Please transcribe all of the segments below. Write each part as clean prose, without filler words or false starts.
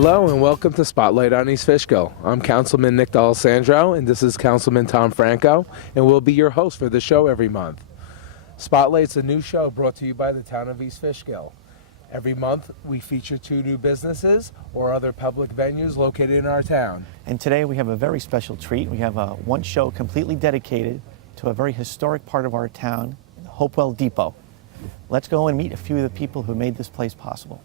Hello and welcome to Spotlight on East Fishkill. I'm Councilman Nick D'Alessandro and this is Councilman Tom Franco, and we'll be your host for the show every month. Spotlight's a new show brought to you by the town of East Fishkill. Every month we feature 2 new businesses or other public venues located in our town. And today we have a very special treat. We have one show completely dedicated to a very historic part of our town, Hopewell Depot. Let's go and meet a few of the people who made this place possible.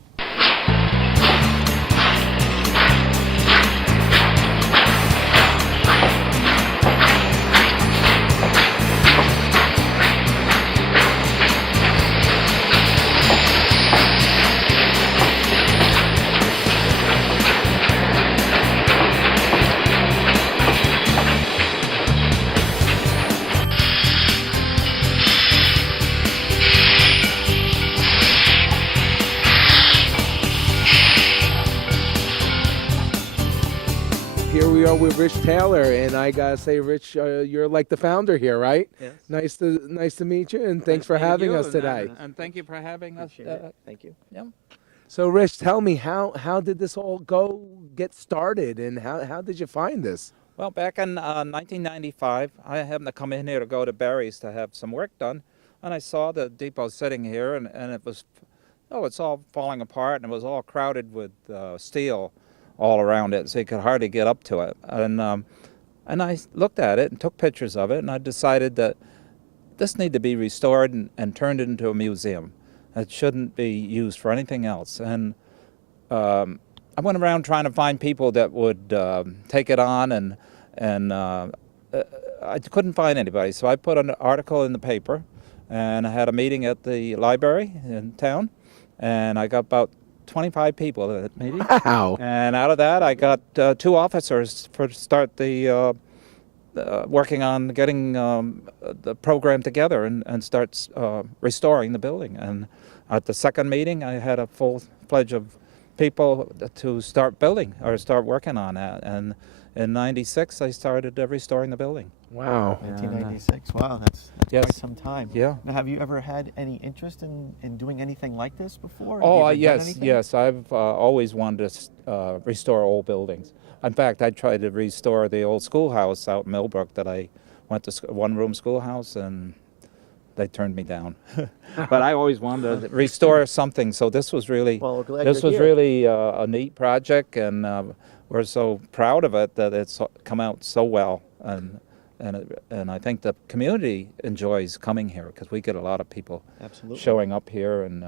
Here we are with Rich Taylor, and I gotta say, Rich, you're like the founder here, right? Yes. Nice to meet you, and thanks for having us today. And thank you for having us. Thank you. Yeah. So, Rich, tell me how did this all get started, and how did you find this? Well, back in 1995, I happened to come in here to go to Barry's to have some work done, and I saw the depot sitting here, and it was, it's all falling apart, and it was all crowded with steel all around it, so you could hardly get up to it. And I looked at it and took pictures of it, and I decided that this needed to be restored and turned into a museum. It shouldn't be used for anything else. And I went around trying to find people that would take it on, and I couldn't find anybody. So I put an article in the paper, and I had a meeting at the library in town, and I got about 25 people at that meeting. Wow. And out of that, I got 2 officers to start the working on getting the program together and start restoring the building. And at the second meeting, I had a full pledge of people to start building or start working on that. And in '96, I started restoring the building. Wow. 1996. Wow, that's Yes. quite some time. Yeah. Now, have you ever had any interest in doing anything like this before? Have Oh, you ever done yes, anything? yes. I've always wanted to restore old buildings. In fact, I tried to restore the old schoolhouse out in Millbrook that I went to one-room schoolhouse, and they turned me down. But I always wanted to restore something, so this was really Well, we're glad this you're was here. really a neat project, and we're so proud of it that it's come out so well, and I think the community enjoys coming here because we get a lot of people Absolutely. showing up here, and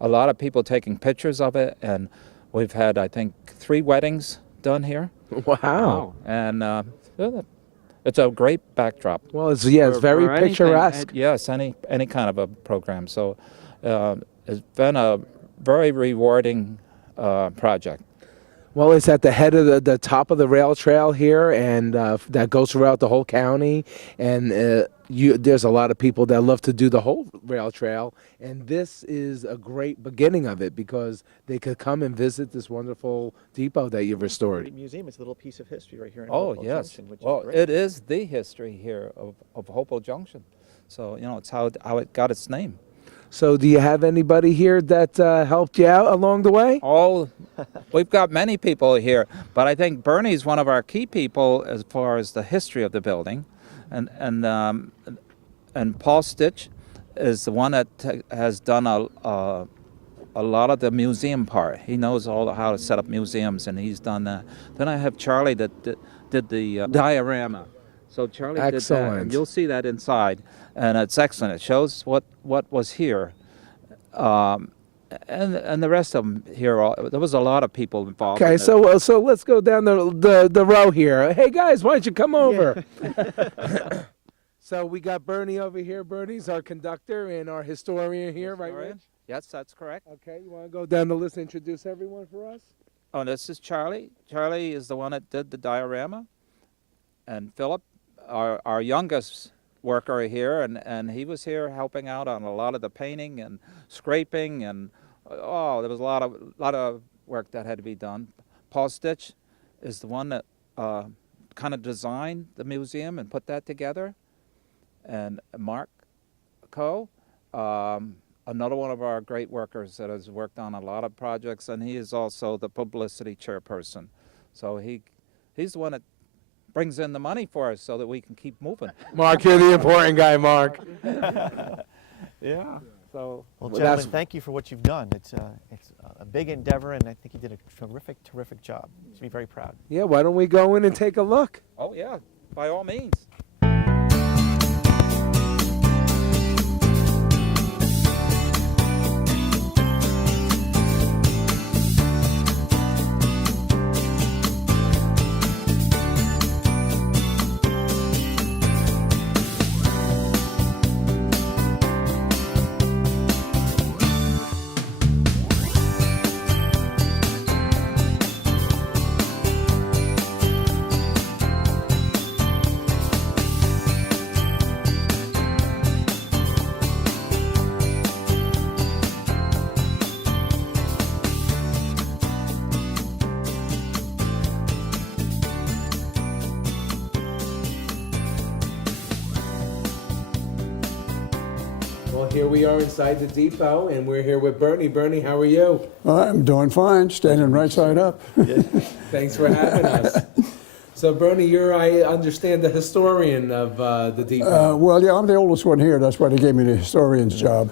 a lot of people taking pictures of it, and we've had, I think, 3 weddings done here, Wow. and it's a great backdrop. Well, it's for very anything. picturesque. Yes, any kind of a program. So it's been a very rewarding project. Well, it's at the head of the top of the rail trail here, and that goes throughout the whole county. And there's a lot of people that love to do the whole rail trail, and this is a great beginning of it because they could come and visit this wonderful depot that you've restored. Museum is a little piece of history right here in Oh, Hopewell yes. Junction, which Well, is great. it is the history here of Hopewell Junction. So, it's how it got its name. So, do you have anybody here that helped you out along the way? We've got many people here, but I think Bernie's one of our key people as far as the history of the building, and Paul Stitch is the one that has done a lot of the museum part. He knows how to set up museums, and he's done that. Then I have Charlie that did the diorama. So Charlie did that, and you'll see that inside, and it's excellent. It shows what was here. And the rest of them here, there was a lot of people involved. Okay, in so let's go down the row here. Hey guys, why don't you come over? So we got Bernie over here. Bernie's our conductor and our historian here, right, Rich? Yes, that's correct. Okay, you want to go down the list and introduce everyone for us? Oh, this is Charlie. Charlie is the one that did the diorama, and Philip, our youngest worker here, and he was here helping out on a lot of the painting and scraping, and there was a lot of work that had to be done. Paul Stitch is the one that kind of designed the museum and put that together, and Mark Coe another one of our great workers that has worked on a lot of projects, and he is also the publicity chairperson. So he's the one that brings in the money for us so that we can keep moving. Mark, you're the important guy, Mark. Yeah. So Well, Well, gentlemen, that's- thank you for what you've done. It's a big endeavor, and I think you did a terrific job. You should be very proud. Yeah, why don't we go in and take a look? oh yeah, by all means. Well, here we are inside the depot, and we're here with Bernie. Bernie, how are you? I'm doing fine, standing right side up. Thanks for having us. So, Bernie, you're, I understand, the historian of the depot. Well, yeah, I'm the oldest one here. That's why they gave me the historian's job.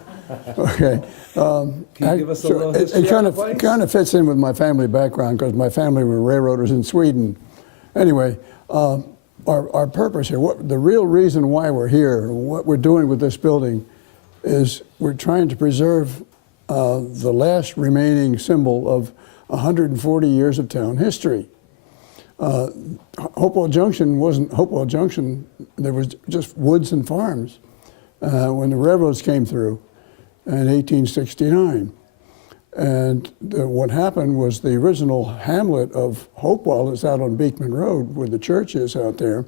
Okay. Can you give us a little history It kind of the of place? kind of fits in with my family background because my family were railroaders in Sweden. Anyway, our purpose here, the real reason why we're here, what we're doing with this building, is we're trying to preserve the last remaining symbol of 140 years of town history. Hopewell Junction wasn't Hopewell Junction. There was just woods and farms when the railroads came through in 1869. And what happened was the original hamlet of Hopewell is out on Beekman Road where the church is out there.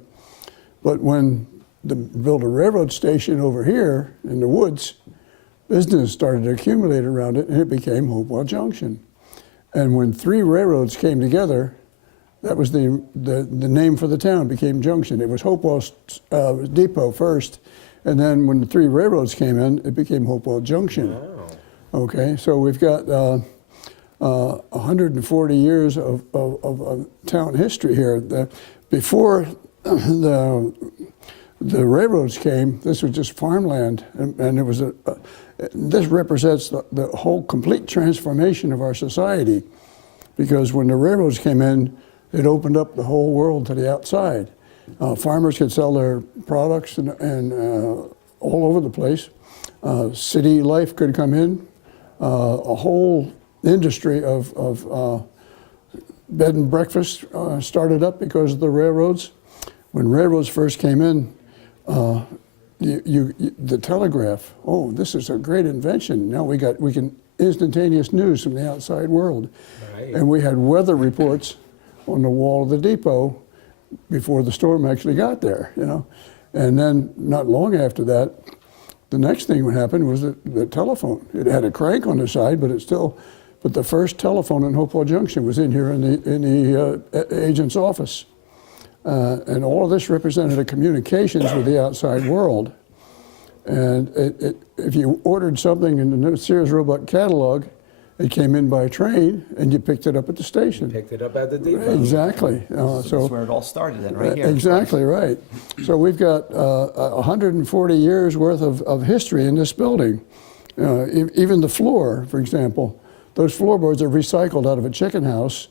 But when they built a railroad station over here in the woods, business started to accumulate around it, and it became Hopewell Junction. And when three railroads came together, that was the name for the town, became Junction. It was Hopewell Depot first, and then when the three railroads came in, it became Hopewell Junction. Wow. Okay, so we've got 140 years of town history here. Before the railroads came, this was just farmland, and it was this represents the whole complete transformation of our society, because when the railroads came in, it opened up the whole world to the outside. Farmers could sell their products and all over the place. City life could come in. A whole industry of bed and breakfast started up because of the railroads. When railroads first came in, the telegraph, oh, this is a great invention. Now we can instantaneous news from the outside world. Right. And we had weather reports on the wall of the depot before the storm actually got there, you know. And then not long after that, the next thing that happened was the telephone. It had a crank on the side, but the first telephone in Hopewell Junction was in here in the agent's office. And all of this represented a communications with the outside world. And if you ordered something in the Sears Roebuck catalog, it came in by train, and you picked it up at the station. Picked it up at the depot. Exactly. That's where it all started, then, right here. Exactly right. So we've got 140 years worth of history in this building. Even the floor, for example, those floorboards are recycled out of a chicken house,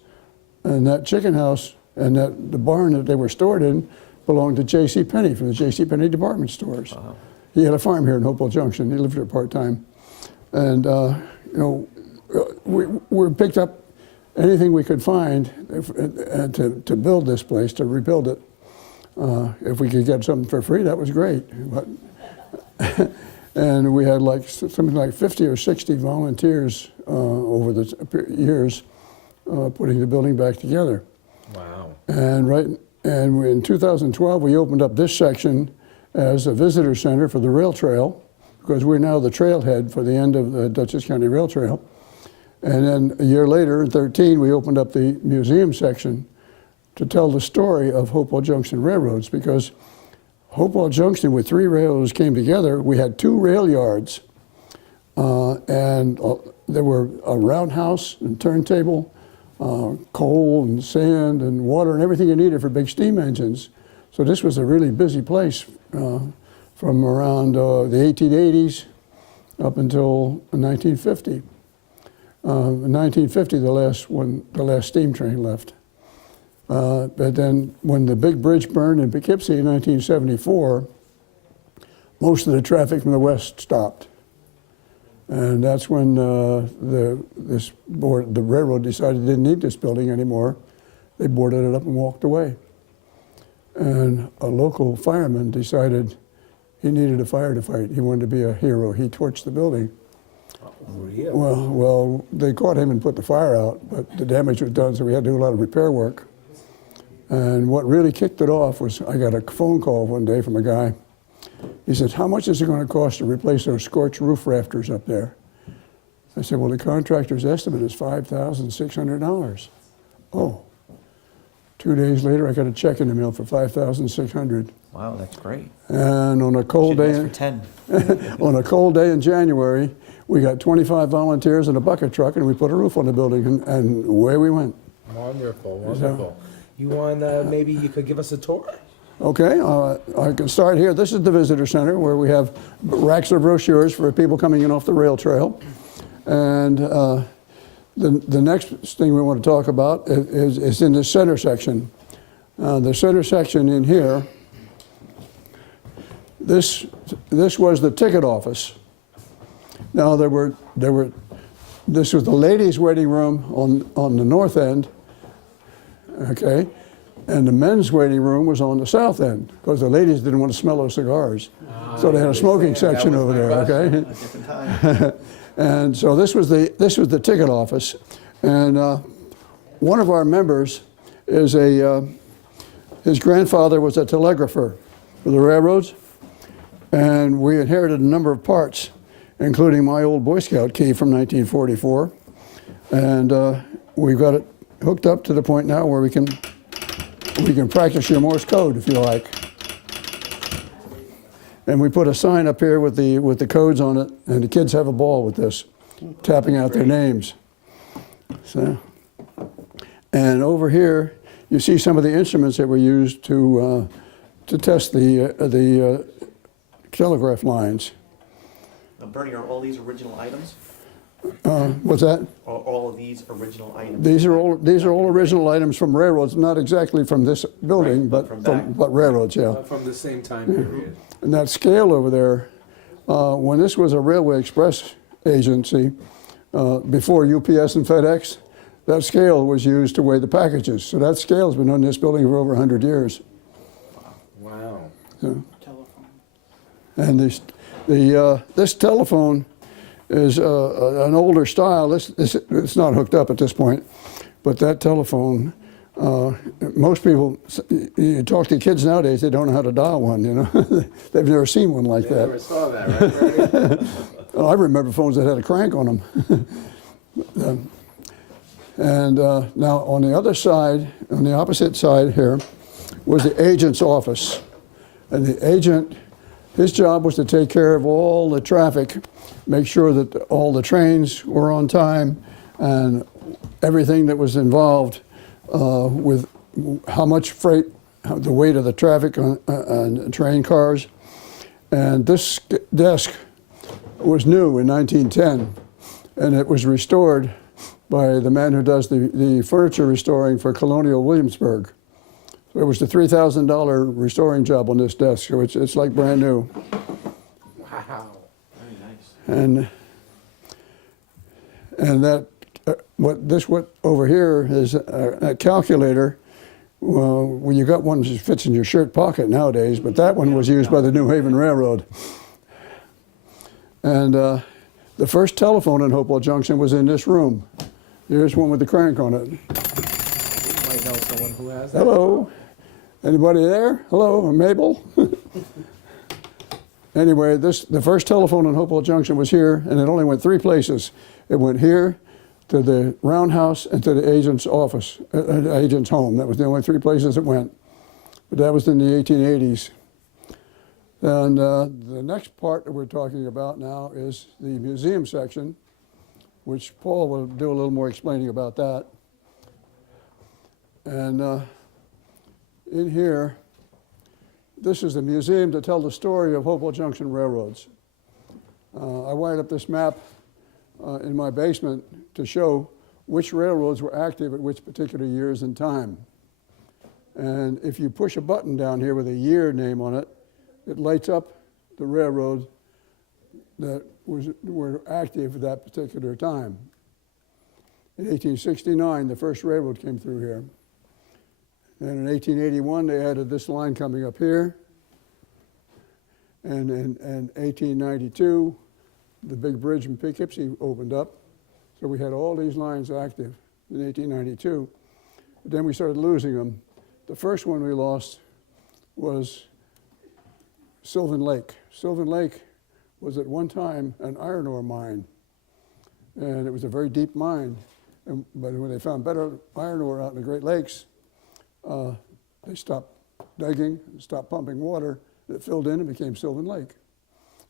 and that chicken house and the barn that they were stored in belonged to J.C. Penney from the J.C. Penney department stores. Wow. He had a farm here in Hopewell Junction. He lived here part-time. And, we picked up anything we could find to build this place, to rebuild it. If we could get something for free, that was great. But and we had something like 50 or 60 volunteers over the years putting the building back together. Wow. And in 2012, we opened up this section as a visitor center for the rail trail, because we're now the trailhead for the end of the Dutchess County Rail Trail. And then a year later, in 2013, we opened up the museum section to tell the story of Hopewell Junction railroads, because Hopewell Junction, with three railroads came together, we had two rail yards and there were a roundhouse and turntable, coal and sand and water and everything you needed for big steam engines. So this was a really busy place from around the 1880s up until 1950. In 1950, the last steam train left. But then when the big bridge burned in Poughkeepsie in 1974, most of the traffic from the west stopped. And that's when the railroad decided they didn't need this building anymore. They boarded it up and walked away. And a local fireman decided he needed a fire to fight. He wanted to be a hero. He torched the building. Really? Well, they caught him and put the fire out, but the damage was done, so we had to do a lot of repair work. And what really kicked it off was I got a phone call one day from a guy. He said, "How much is it going to cost to replace those scorched roof rafters up there?" I said, "Well, the contractor's estimate is $5,600. Oh. 2 days later, I got a check in the mail for $5,600. Wow, that's great. And on a cold Should day, ask for 10. on a cold day in January, we got 25 volunteers in a bucket truck, and we put a roof on the building, and away we went. Wonderful, wonderful. You want, maybe you could give us a tour? Okay, I can start here. This is the visitor center where we have racks of brochures for people coming in off the rail trail. And the next thing we want to talk about is in the center section. The center section in here, this was the ticket office. Now this was the ladies' waiting room on the north end, okay, and the men's waiting room was on the south end because the ladies didn't want to smell those cigars, so they had a smoking section over there, okay. A different time. And so this was the ticket office, and one of our members is his grandfather was a telegrapher for the railroads, and we inherited a number of parts, including my old Boy Scout key from 1944, and we've got it hooked up to the point now where we can practice your Morse code if you like. And we put a sign up here with the codes on it, and the kids have a ball with this, tapping out their names. So, and over here, you see some of the instruments that were used to test the telegraph lines. Now, Bernie, are all these original items? What's that? Are all of these original items? These are all original items from railroads, not exactly from this building, Right, but railroads, yeah. From the same time period. And that scale over there, when this was a Railway Express agency, before UPS and FedEx, that scale was used to weigh the packages. So that scale has been on this building for over 100 years. Wow. So, and this telephone is an older style. It's not hooked up at this point, but that telephone, most people, you talk to kids nowadays, they don't know how to dial one, you know. They've never seen one like that. Never saw that, right, Bernie? Well, I remember phones that had a crank on them. And now on the other side, on the opposite side here, was the agent's office. And the agent, his job was to take care of all the traffic, make sure that all the trains were on time, and everything that was involved with how much freight, the weight of the traffic on train cars. And this desk was new in 1910, and it was restored by the man who does the furniture restoring for Colonial Williamsburg. So it was the $3,000 restoring job on this desk, so it's like brand new. Wow. Very nice. And that what over here is a calculator. Well, you got one that fits in your shirt pocket nowadays, but that one was used by the New Haven Railroad. And the first telephone in Hopewell Junction was in this room. Here's one with the crank on it. You might know someone who has that. Hello? Anybody there? Hello, Mabel? Anyway, the first telephone in Hopewell Junction was here, and it only went 3 places. It went here, to the roundhouse, and to the agent's office, agent's home. That was the only 3 places it went. But that was in the 1880s. And the next part that we're talking about now is the museum section, which Paul will do a little more explaining about that. And in here, this is the museum to tell the story of Hopewell Junction railroads. I wired up this map in my basement to show which railroads were active at which particular years in time. And if you push a button down here with a year name on it, it lights up the railroads that were active at that particular time. In 1869, the first railroad came through here. And in 1881, they added this line coming up here. And in 1892, the big bridge in Poughkeepsie opened up. So we had all these lines active in 1892. But then we started losing them. The first one we lost was Sylvan Lake. Sylvan Lake was at one time an iron ore mine. And it was a very deep mine. But when they found better iron ore out in the Great Lakes, they stopped digging, stopped pumping water. It filled in and became Sylvan Lake.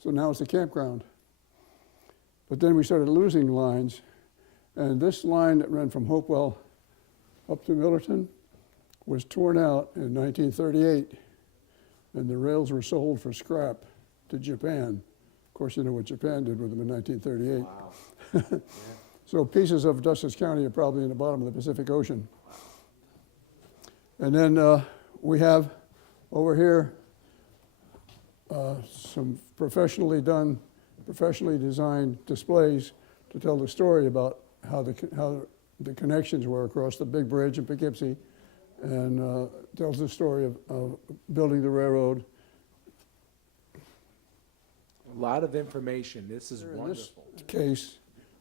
So now it's a campground. But then we started losing lines. And this line that ran from Hopewell up to Millerton was torn out in 1938. And the rails were sold for scrap to Japan. Of course, you know what Japan did with them in 1938. Wow. Yeah. So pieces of Dutchess County are probably in the bottom of the Pacific Ocean. And then we have over here some professionally designed displays to tell the story about how the connections were across the big bridge in Poughkeepsie, and tells the story of building the railroad. A lot of information. This is wonderful. In this case,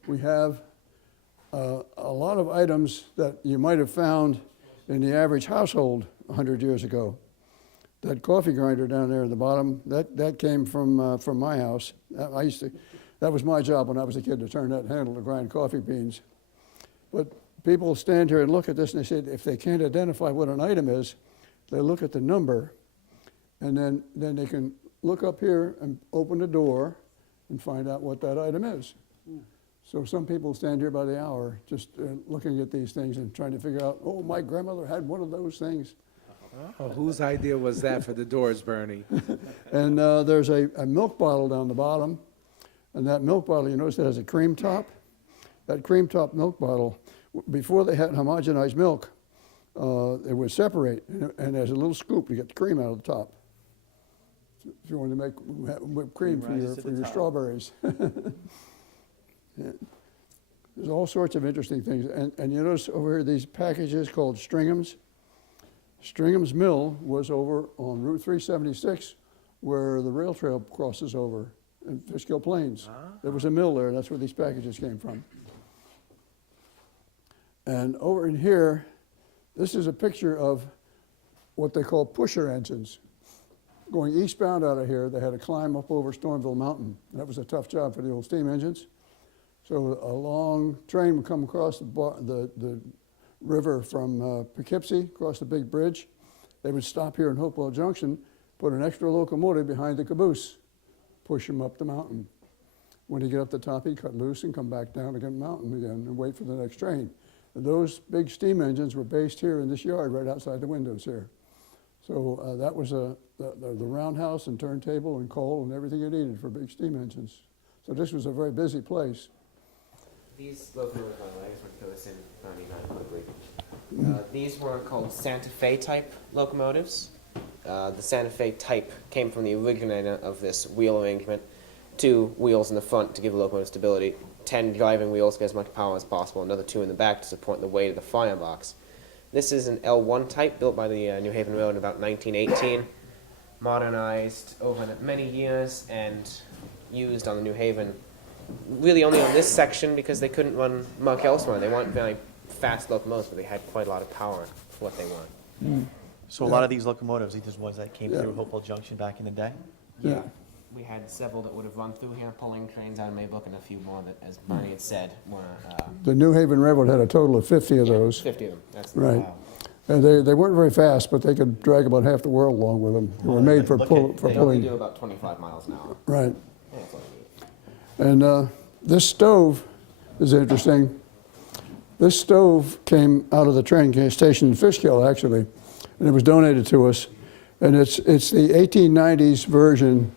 we have a lot of items that you might have found in the average household 100 years ago. That coffee grinder down there at the bottom, that came from my house. That was my job when I was a kid, to turn that handle to grind coffee beans. But people stand here and look at this, and they say if they can't identify what an item is, they look at the number, and then they can look up here and open the door and find out what that item is. So some people stand here by the hour just looking at these things and trying to figure out, oh, my grandmother had one of those things. Oh, whose idea was that for the doors, Bernie? And there's a milk bottle down the bottom. And that milk bottle, you notice it has a cream top? That cream top milk bottle, before they had homogenized milk, it would separate. And there's a little scoop to get the cream out of the top. If you want to make whipped cream for your strawberries. Yeah. There's all sorts of interesting things. And you notice over here these packages called Stringham's. Stringham's Mill was over on Route 376 where the rail trail crosses over in Fishkill Plains. There was a mill there, and that's where these packages came from. And over in here, this is a picture of what they call pusher engines. Going eastbound out of here, they had to climb up over Stormville Mountain. That was a tough job for the old steam engines. So a long train would come across the river from Poughkeepsie, across the big bridge. They would stop here in Hopewell Junction, put an extra locomotive behind the caboose, push him up the mountain. When he get up the top, he'd cut loose and come back down again the mountain again and wait for the next train. And those big steam engines were based here in this yard right outside the windows here. So that was the roundhouse and turntable and coal and everything you needed for big steam engines. So this was a very busy place. These locomotives, by the way, I just want to fill this in quickly. These were called Santa Fe type locomotives. The Santa Fe type came from the originator of this wheel arrangement. 2 wheels in the front to give the locomotive stability, 10 driving wheels to get as much power as possible, another 2 in the back to support the weight of the firebox. This is an L1 type built by the New Haven Railroad in about 1918, modernized over many years and used on the New Haven. Really only on this section because they couldn't run much elsewhere. They weren't very fast locomotives, but they had quite a lot of power for what they want. So a lot of these locomotives, these ones that came through Hopewell Junction back in the day? Yeah. We had several that would have run through here, pulling trains out of Maybrook, and a few more that, as Bernie had said, were... The New Haven Railroad had a total of 50 of those. 50 of them. That's Right. And they weren't very fast, but they could drag about half the world along with them. They were made for They only pulling. do about 25 miles an hour. Right. Yeah, that's all you need. And this stove is interesting. This stove came out of the train station in Fishkill, actually, and it was donated to us. And it's the 1890s version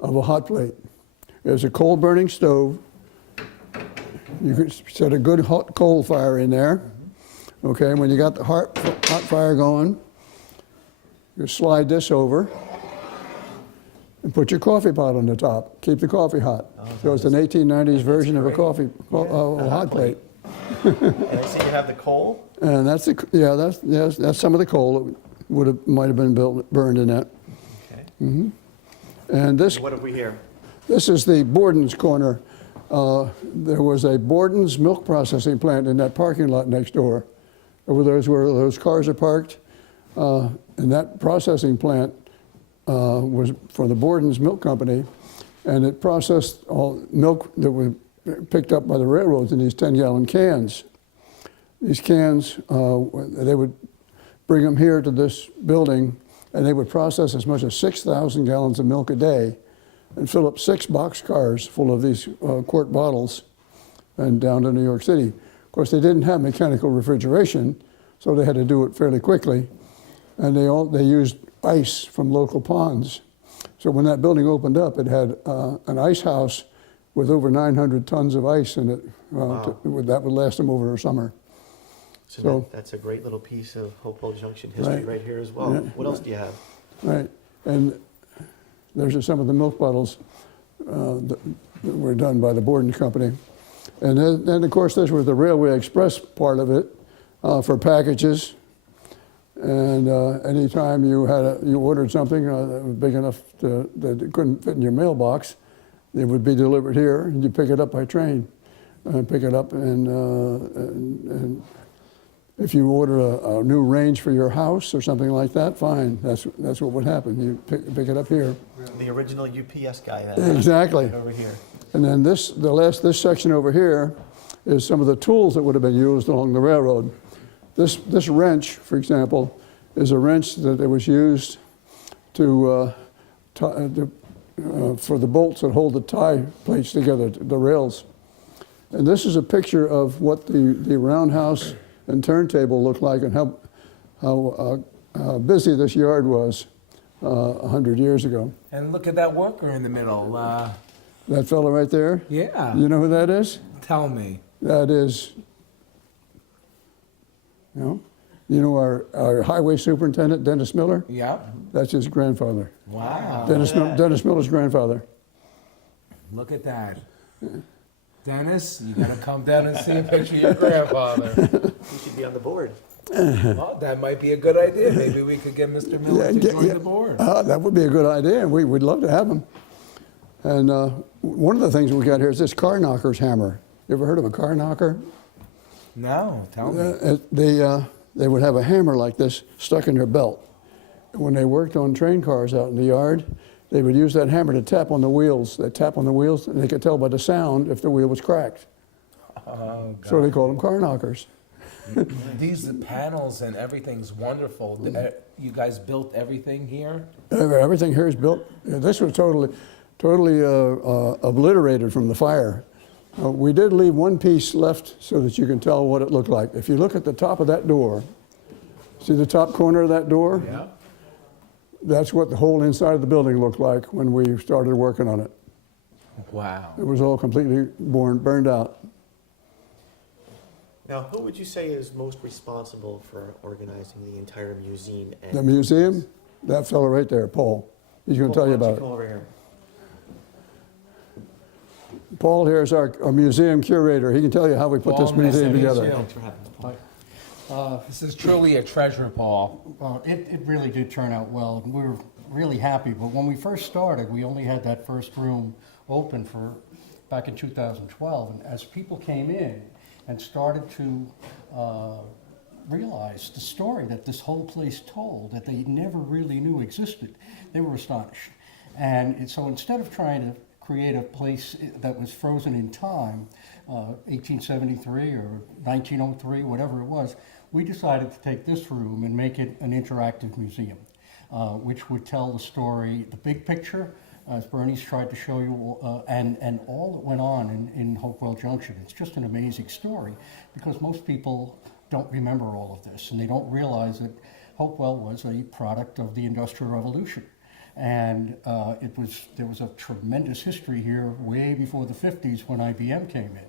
of a hot plate. It's a coal-burning stove. You could set a good hot coal fire in there. Okay, when you got the hot fire going, you slide this over and put your coffee pot on the top. Keep the coffee hot. So it's an 1890s version of a hot plate. And I see you have the coal. And that's that's some of the coal that might have been burned in that. Okay. And this What have we here? this is the Borden's corner. There was a Borden's milk processing plant in that parking lot next door. Over there is where those cars are parked. And that processing plant was for the Borden's Milk Company, and it processed all milk that was picked up by the railroads in these 10-gallon cans. These cans, they would bring them here to this building, and they would process as much as 6,000 gallons of milk a day and fill up 6 box cars full of these quart bottles and down to New York City. Of course, they didn't have mechanical refrigeration, so they had to do it fairly quickly. And they used ice from local ponds. So when that building opened up, it had an ice house with over 900 tons of ice in it. Wow. That would last them over a summer. So that's a great little piece of Hopewell Junction history right here as well. Yeah. What else do you have? Right, and there's just some of the milk bottles that were done by the Borden Company. And then of course, this was the Railway Express part of it for packages. And anytime you ordered something that was big enough that it couldn't fit in your mailbox, it would be delivered here, and you pick it up by train, and pick it up. And if you order a new range for your house or something like that, fine. That's what would happen. You pick it up here. The original UPS guy. Exactly. Right over here. And then this section over here is some of the tools that would have been used along the railroad. This wrench, for example, is a wrench that was used for the bolts that hold the tie plates together, the rails. And this is a picture of what the roundhouse and turntable looked like, and how busy this yard was 100 years ago. And look at that worker in the middle. That fellow right there? Yeah. You know who that is? Tell me. That is, you know our highway superintendent, Dennis Miller? Yep. That's his grandfather. Wow. Dennis Miller's grandfather. Look at that. Dennis, you gotta come down and see a picture of your grandfather. He should be on the board. Well, that might be a good idea. Maybe we could get Mr. Miller to join the board. That would be a good idea. We'd love to have him. And one of the things we got here is this car knocker's hammer. You ever heard of a car knocker? No, tell me. They would have a hammer like this stuck in their belt. When they worked on train cars out in the yard, they would use that hammer to tap on the wheels. They'd tap on the wheels, and they could tell by the sound if the wheel was cracked. Oh, God. So they called them car knockers. These panels and everything's wonderful. You guys built everything here? Everything here is built. This was totally obliterated from the fire. We did leave one piece left so that you can tell what it looked like. If you look at the top of that door, see the top corner of that door? Yeah. That's what the whole inside of the building looked like when we started working on it. Wow. It was all completely burned out. Now, who would you say is most responsible for organizing the entire museum? The museum, that fellow right there, Paul. He's going to tell you about it. Come over here. Paul here is our museum curator. He can tell you how we put this Paul, nice museum to meet together. you. Thanks for having me. This is truly a treasure, Paul. Well, it really did turn out well, and we were really happy. But when we first started, we only had that first room open for back in 2012. And as people came in and started to realize the story that this whole place told, that they never really knew existed, they were astonished. And so instead of trying to create a place that was frozen in time, 1873 or 1903, whatever it was, we decided to take this room and make it an interactive museum, which would tell the story, the big picture, as Bernie's tried to show you, and all that went on in Hopewell Junction. It's just an amazing story because most people don't remember all of this, and they don't realize that Hopewell was a product of the Industrial Revolution. And there was a tremendous history here way before the 50s when IBM came in.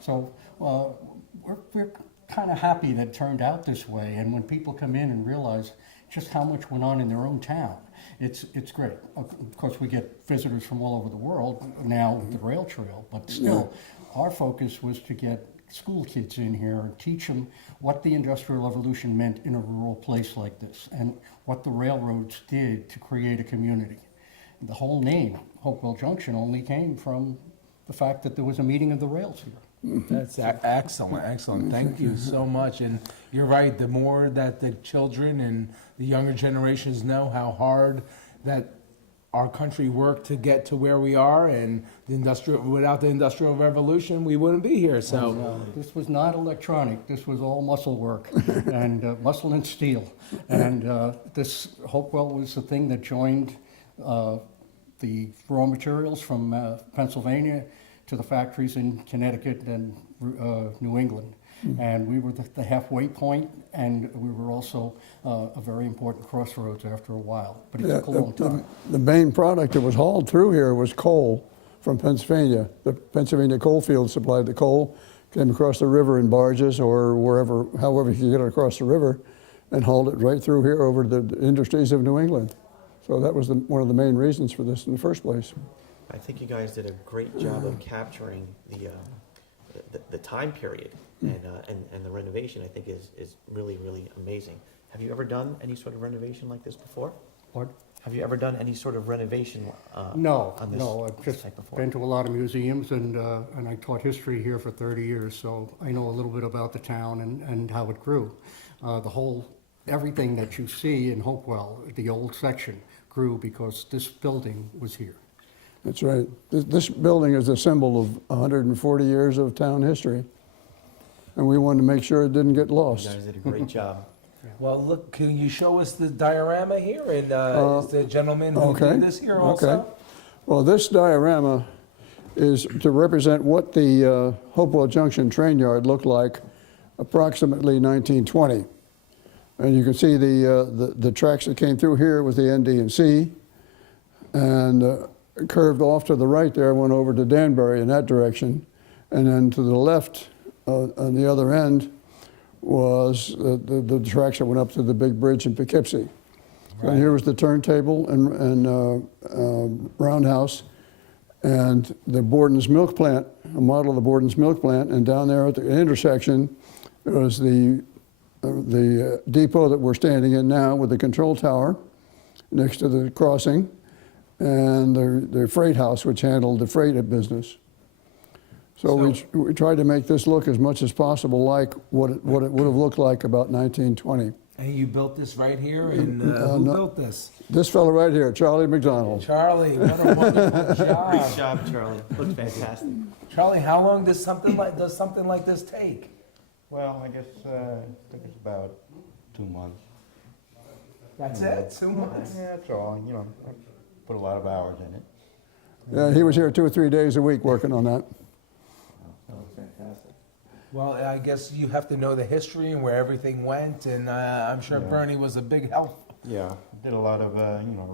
So we're kind of happy that it turned out this way. And when people come in and realize just how much went on in their own town, it's great. Of course, we get visitors from all over the world now with the rail trail, but still, our focus was to get school kids in here and teach them what the Industrial Revolution meant in a rural place like this and what the railroads did to create a community. The whole name, Hopewell Junction, only came from the fact that there was a meeting of the rails here. That's excellent, excellent. Thank you so much. And you're right, the more that the children and the younger generations know how hard that our country worked to get to where we are, and without the Industrial Revolution, we wouldn't be here. So this was not electronic. This was all muscle work and muscle and steel. And this Hopewell was the thing that joined the raw materials from Pennsylvania to the factories in Connecticut and New England. And we were the halfway point, and we were also a very important crossroads after a while. But it took a long time. The main product that was hauled through here was coal from Pennsylvania. The Pennsylvania coal fields supplied the coal, came across the river in barges or wherever, however you could get it across the river, and hauled it right through here over to the industries of New England. So that was one of the main reasons for this in the first place. I think you guys did a great job of capturing the time period, and the renovation. I think is really, really amazing. Have you ever done any sort of renovation like this before? Pardon? Have you ever done any sort of renovation No, on this no. I've just type before? been to a lot of museums, and I taught history here for 30 years, so I know a little bit about the town and how it grew. Everything that you see in Hopewell, the old section, grew because this building was here. That's right. This building is a symbol of 140 years of town history, and we wanted to make sure it didn't get lost. You guys did a great job. well, look, can you show us the diorama here? And is the gentleman who did this here also? Okay. Well, this diorama is to represent what the Hopewell Junction train yard looked like approximately 1920. And you can see the tracks that came through here was the ND&C, and curved off to the right there, went over to Danbury in that direction. And then to the left on the other end was the tracks that went up to the big bridge in Poughkeepsie. Right. And here was the turntable and roundhouse and the Borden's milk plant, a model of the Borden's milk plant. And down there at the intersection, there was the depot that we're standing in now with the control tower next to the crossing, and the freight house, which handled the freight business. So we tried to make this look as much as possible like what it would have looked like about 1920. And you built this right here? And who built this? This fellow right here, Charlie McDonald. Charlie, what a wonderful job. Great job, Charlie. Looked fantastic. Charlie, how long does something like this take? Well, I guess it took us about 2 months. That's it? 2 months? Yeah, that's all. You know, I put a lot of hours in it. Yeah, he was here 2 or 3 days a week working on that. That was fantastic. Well, I guess you have to know the history and where everything went, and I'm sure Yeah. Bernie was a big help. Yeah, did a lot of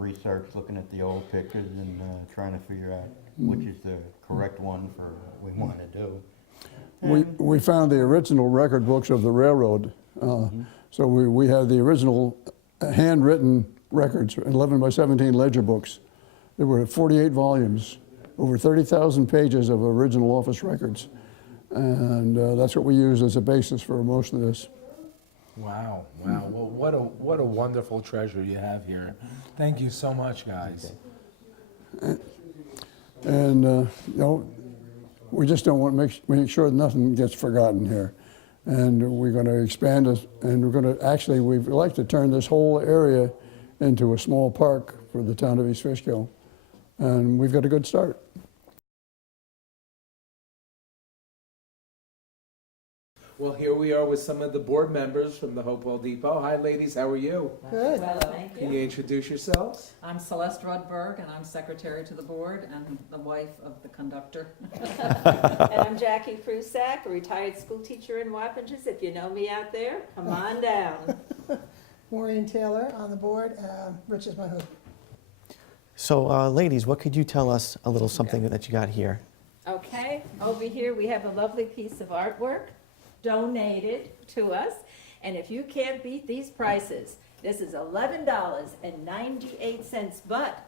research, looking at the old pictures and trying to figure out which is the correct one for what we want to do. We found the original record books of the railroad. So we had the original handwritten records, 11 by 17 ledger books. There were 48 volumes, over 30,000 pages of original office records. And that's what we used as a basis for most of this. Wow, wow. Well, what a wonderful treasure you have here. Thank you so much, guys. And, we just don't want to make sure nothing gets forgotten here. And we're going to expand it, and we're going to we'd like to turn this whole area into a small park for the town of East Fishkill. And we've got a good start. Well, here we are with some of the board members from the Hopewell Depot. Hi, ladies. How are you? Good. Well, thank Can you. you introduce yourselves? I'm Celeste Rudberg, and I'm secretary to the board and the wife of the conductor. And I'm Jackie Prusak, a retired school teacher in Wappingers. If you know me out there, come on down. Maureen Taylor on the board. Rich is my husband. So, ladies, what could you tell us a little something that you got here? Okay, over here we have a lovely piece of artwork donated to us. And if you can't beat these prices, this is $11.98, but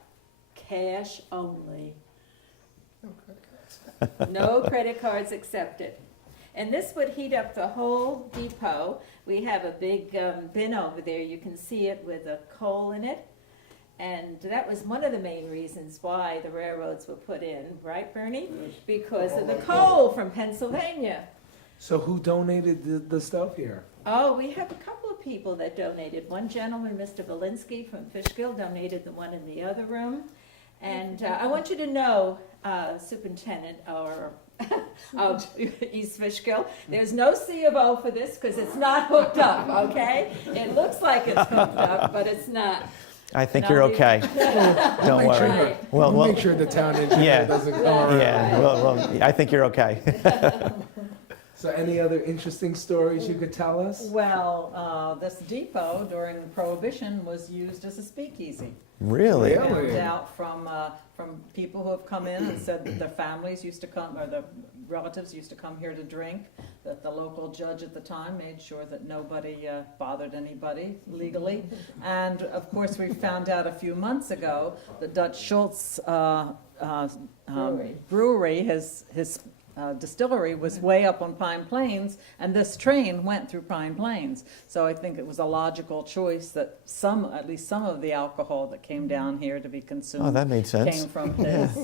cash only. No credit cards accepted. And this would heat up the whole depot. We have a big bin over there. You can see it with a coal in it. And that was one of the main reasons why the railroads were put in, right, Bernie? Because of the coal from Pennsylvania. So who donated the stuff here? Oh, we have a couple of people that donated. One gentleman, Mr. Valinsky from Fishkill, donated the one in the other room. And I want you to know, Superintendent or of East Fishkill, there's no C of O for this because it's not hooked up, okay? It looks like it's hooked up, but it's not. I think No, you're we- okay. Don't worry. Right. Well, We'll make sure the town engineer yeah. doesn't come around. Yeah, well, I think you're okay. So any other interesting stories you could tell us? Well, this depot during Prohibition was used as a speakeasy. Really? Really? Found out from people who have come in and said that their families used to come, or their relatives used to come here to drink, that the local judge at the time made sure that nobody bothered anybody legally. And of course, we found out a few months ago that Dutch Schultz brewery, his distillery was way up on Pine Plains, and this train went through Pine Plains. So I think it was a logical choice that at least some of the alcohol that came down here to be consumed Oh, that made sense. came from his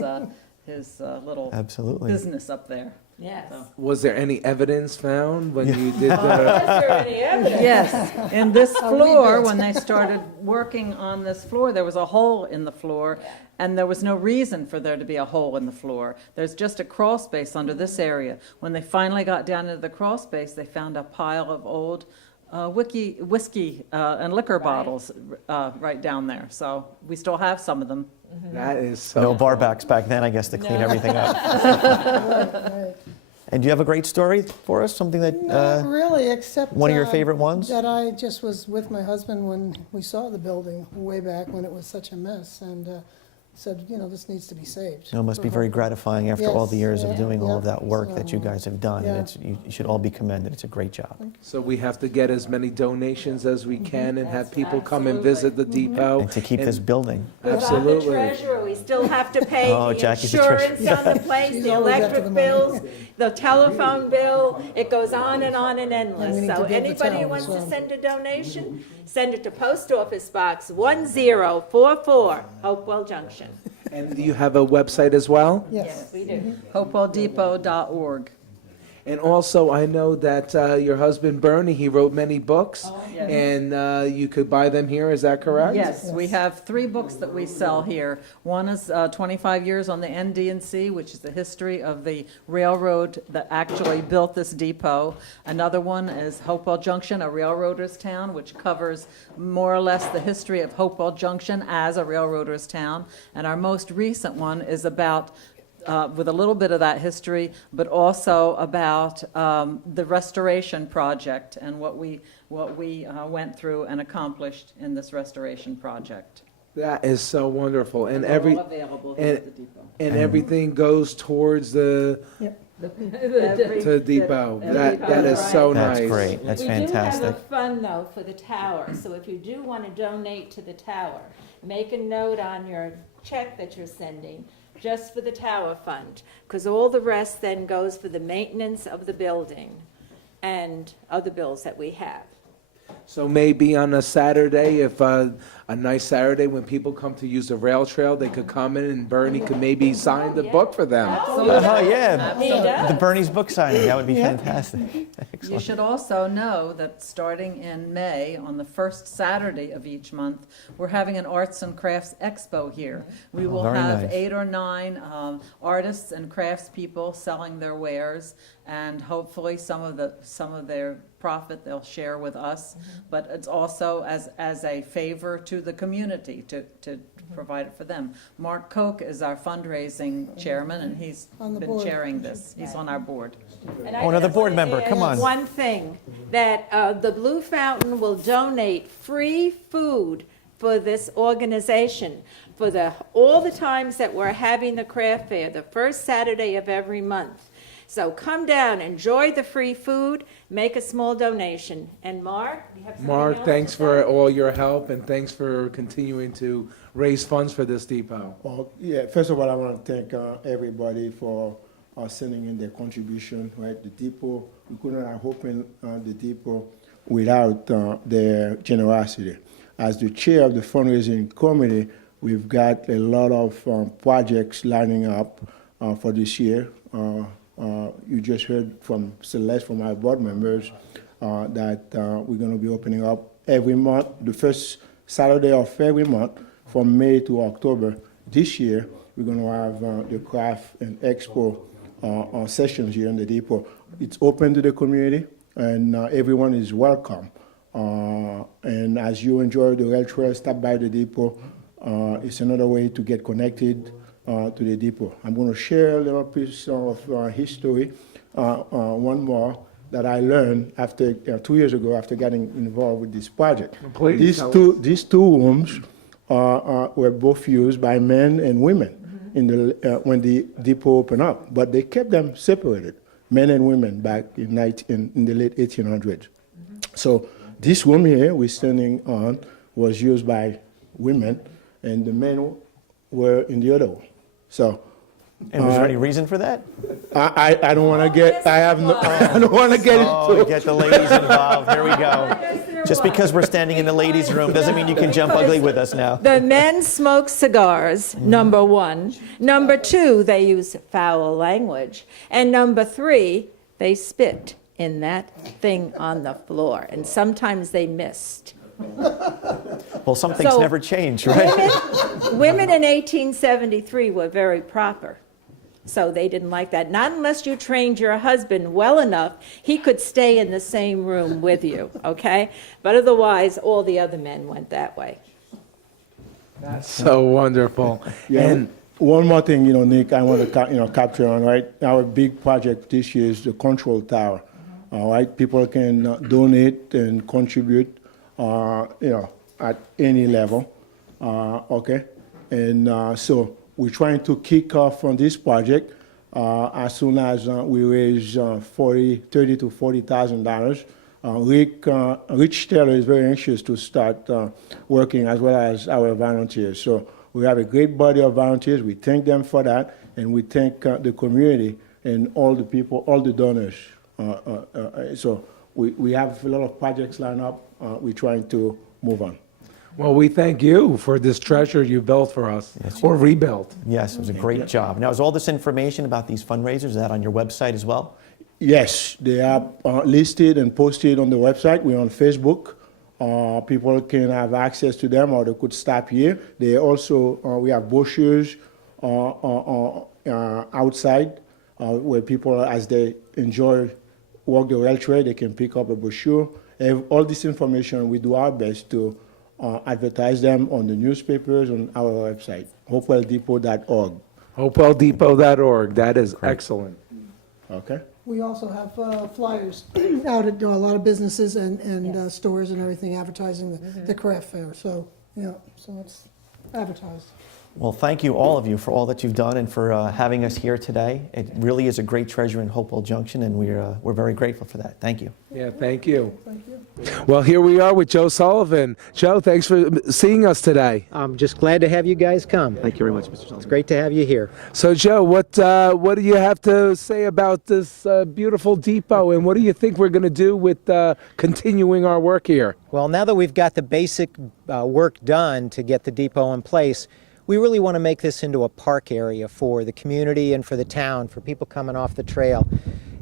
little Absolutely. business up there. Yes. So- Was there any evidence found when you did the? Is there any evidence? Yes, in this floor, when they started working on this floor, there was a hole in the floor, and there was no reason for there to be a hole in the floor. There's just a crawl space under this area. When they finally got down into the crawl space, they found a pile of old whiskey and liquor bottles right down there. So we still have some of them. That is so. No bar backs back then, I guess, to clean everything up. Right. And do you have a great story for us? Something that, Not really, except. one of your favorite ones? That I just was with my husband when we saw the building way back when it was such a mess, and said, this needs to be saved. it must be very gratifying after all the Yes, years of yeah, doing all of yeah. that work that you So, guys have done. yeah. And you should all be commended. It's a great job. So we have to get as many donations as we can and have people come and Absolutely. visit the depot. And to keep this building. I'm the Absolutely. treasurer, we still have to pay Oh, the Jackie's the treasurer. insurance on the place, She's the always after electric the money. bills, the telephone bill, it goes on and And we endless. need So to build the anybody who town wants as to well. send a donation, send it to Post Office Box 1044, Hopewell Junction. And do you have a website as well? Yes. We do. HopewellDepot.org. And also, I know that your husband Bernie, he wrote many books, Yes. and you could buy them here. Is that correct? Yes, we have 3 books that we sell here. One is 25 years on the ND&C, which is the history of the railroad that actually built this depot. Another one is Hopewell Junction, a railroader's town, which covers more or less the history of Hopewell Junction as a railroader's town. And our most recent one is about with a little bit of that history, but also about the restoration project and what we went through and accomplished in this restoration project. That is so wonderful, and They're all available here at the depot. everything goes towards the to depot. That is so That's nice. great. That's We do have fantastic. a fund, though, for the tower, so if you do want to donate to the tower, make a note on your check that you're sending, just for the tower fund, because all the rest then goes for the maintenance of the building and other bills that we have. So maybe on a Saturday, if a nice Saturday when people come to use the rail trail, they could come in and Bernie could maybe sign the book for them. Oh, yeah. He does. The Bernie's book signing, that would be fantastic. You Excellent. should also know that starting in May, on the first Saturday of each month, we're having an Arts and Crafts Expo here. We will very have nice. 8 or 9 artists and craftspeople selling their wares, and hopefully some of their profit they'll share with us. But it's also as a favor to the community to provide it for them. Mark Koch is our fundraising chairman, and he's On the been board. chairing this. He's on our board. And Oh, another just board wanna member, add come on. One thing, that the Blue Fountain will donate free food for this organization for all the times that we're having the craft fair, the first Saturday of every month. So come down, enjoy the free food, make a small donation. And Mark, you have something Mark, else thanks to for say? all your help, and thanks for continuing to raise funds for this depot. Well, yeah, first of all, I want to thank everybody for sending in their contribution, right? The depot, we couldn't have opened the depot without their generosity. As the chair of the fundraising committee, we've got a lot of projects lining up for this year. You just heard from Celeste, from our board members, that we're going to be opening up every month, the first Saturday of every month, from May to October. This year, we're going to have the craft and expo sessions here in the depot. It's open to the community, and everyone is welcome. And as you enjoy the rail trail, stop by the depot. It's another way to get connected to the depot. I'm going to share a little piece of history, one more, that I learned after 2 years ago after getting involved with this project. Please These two rooms were both used by men and women in when the depot opened up, but they kept them separated, men and women, back in the late 1800s. So this room here we're standing on was used by women, and the men were in the other one. So. And was there any reason for that? I don't want to get. I have no. I don't want to get Oh, into. get the ladies involved. Here we go. Just because we're standing in the ladies' room doesn't mean you can jump ugly with us now. The men smoke cigars, number one. Number two, they use foul language. And number three, they spit in that thing on the floor. And sometimes they missed. Well, some things So- never change, right? Women in 1873 were very proper. So they didn't like that. Not unless you trained your husband well enough, he could stay in the same room with you, okay? But otherwise, all the other men went that way. That's so wonderful. Yeah. And One more thing, Nick, I want to capture on, right? Our big project this year is the control tower. All right, people can donate and contribute, at any level. Okay, and so we're trying to kick off on this project as soon as we raise $30,000 to $40,000. Rich Taylor is very anxious to start working, as well as our volunteers. So we have a great body of volunteers. We thank them for that, and we thank the community and all the people, all the donors. So we have a lot of projects lined up. We're trying to move on. well, we thank you for this treasure you built for us, or rebuilt. Yes, it was a great job. Now, is all this information about these fundraisers, is that on your website as well? Yes, they are listed and posted on the website. We're on Facebook. People can have access to them, or they could stop here. They also, we have brochures outside where people, as they walk the rail trail, they can pick up a brochure. All this information, we do our best to advertise them on the newspapers, on our website, hopewelldepot.org. HopewellDepot.org. That is excellent. Okay? We also have flyers out at a lot of businesses and stores and everything advertising the craft fair. So, so it's advertised. Well, thank you, all of you, for all that you've done and for having us here today. It really is a great treasure in Hopewell Junction, and we're very grateful for that. Thank you. Yeah, thank you. Thank you. Well, here we are with Joe Sullivan. Joe, thanks for seeing us today. I'm just glad to have you guys come. Thank you very much, Mr. Sullivan. It's great to have you here. So, Joe, what do you have to say about this beautiful depot, and what do you think we're going to do with continuing our work here? Well, now that we've got the basic work done to get the depot in place, we really want to make this into a park area for the community and for the town, for people coming off the trail.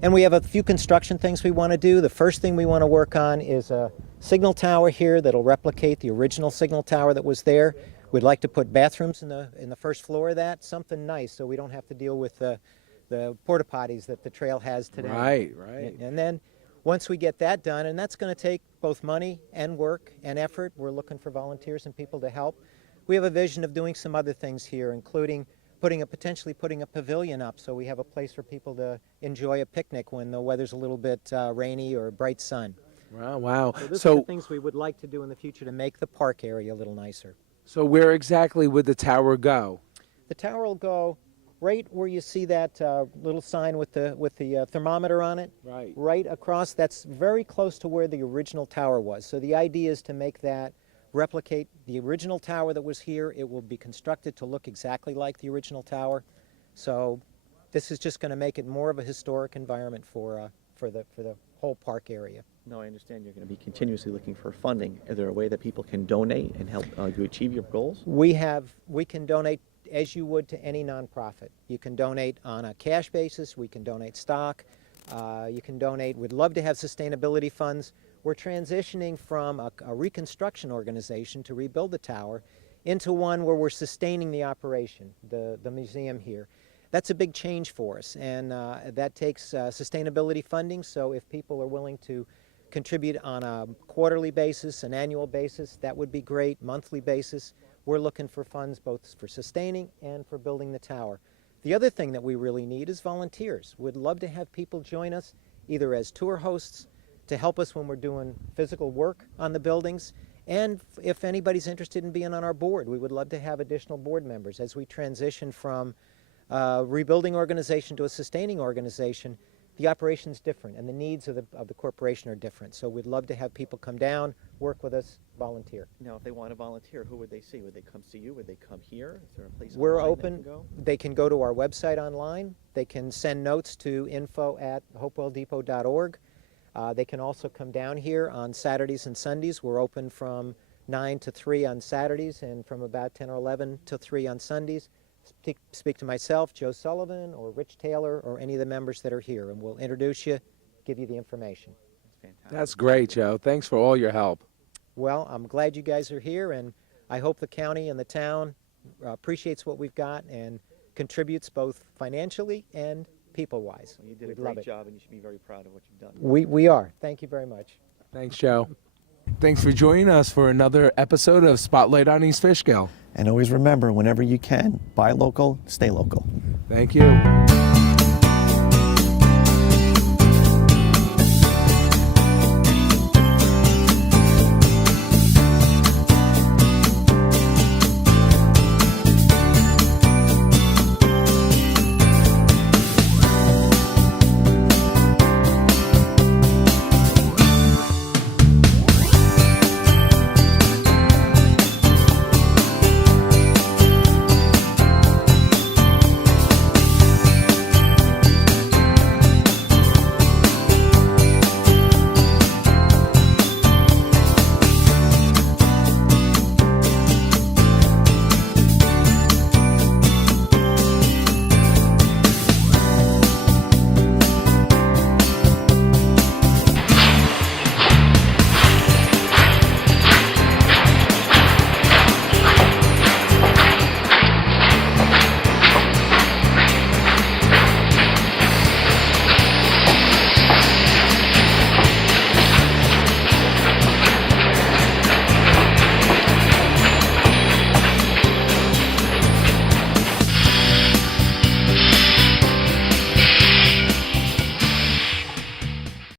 And we have a few construction things we want to do. The first thing we want to work on is a signal tower here that'll replicate the original signal tower that was there. We'd like to put bathrooms in the first floor of that, something nice, so we don't have to deal with the porta potties that the trail has today. Right. And then once we get that done, and that's going to take both money and work and effort, we're looking for volunteers and people to help. We have a vision of doing some other things here, including potentially putting a pavilion up so we have a place for people to enjoy a picnic when the weather's a little bit rainy or bright sun. Wow. So those are the things we would like to do in the future to make the park area a little nicer. So where exactly would the tower go? The tower will go right where you see that little sign with the thermometer on it. Right. Right across. That's very close to where the original tower was. So the idea is to make that replicate the original tower that was here. It will be constructed to look exactly like the original tower. So this is just going to make it more of a historic environment for the whole park area. No, I understand you're going to be continuously looking for funding. Is there a way that people can donate and help you achieve your goals? We can donate as you would to any nonprofit. You can donate on a cash basis. We can donate stock. You can donate. We'd love to have sustainability funds. We're transitioning from a reconstruction organization to rebuild the tower into one where we're sustaining the operation, the museum here. That's a big change for us, and that takes sustainability funding. So if people are willing to contribute on a quarterly basis, an annual basis, that would be great, monthly basis. We're looking for funds both for sustaining and for building the tower. The other thing that we really need is volunteers. We'd love to have people join us, either as tour hosts, to help us when we're doing physical work on the buildings, and if anybody's interested in being on our board, we would love to have additional board members. As we transition from a rebuilding organization to a sustaining organization, the operation's different and the needs of the corporation are different. So we'd love to have people come down, work with us, volunteer. Now, if they want to volunteer, who would they see? Would they come see you? Would they come here? Is there a place We're online open. they can go? They can go to our website online. They can send notes to info@hopewelldepot.org. They can also come down here on Saturdays and Sundays. We're open from 9 to 3 on Saturdays and from about 10 or 11 till 3 on Sundays. Speak to myself, Joe Sullivan, or Rich Taylor, or any of the members that are here, and we'll introduce you, give you the information. That's fantastic. That's great, Joe. Thanks for all your help. Well, I'm glad you guys are here, and I hope the county and the town appreciates what we've got and contributes both financially and people-wise. Well, you did a We'd love great it. job, and you should be very proud of what you've done. We are. Thank you very much. Thanks, Joe. Thanks for joining us for another episode of Spotlight on East Fishkill. And always remember, whenever you can, buy local, stay local. Thank you.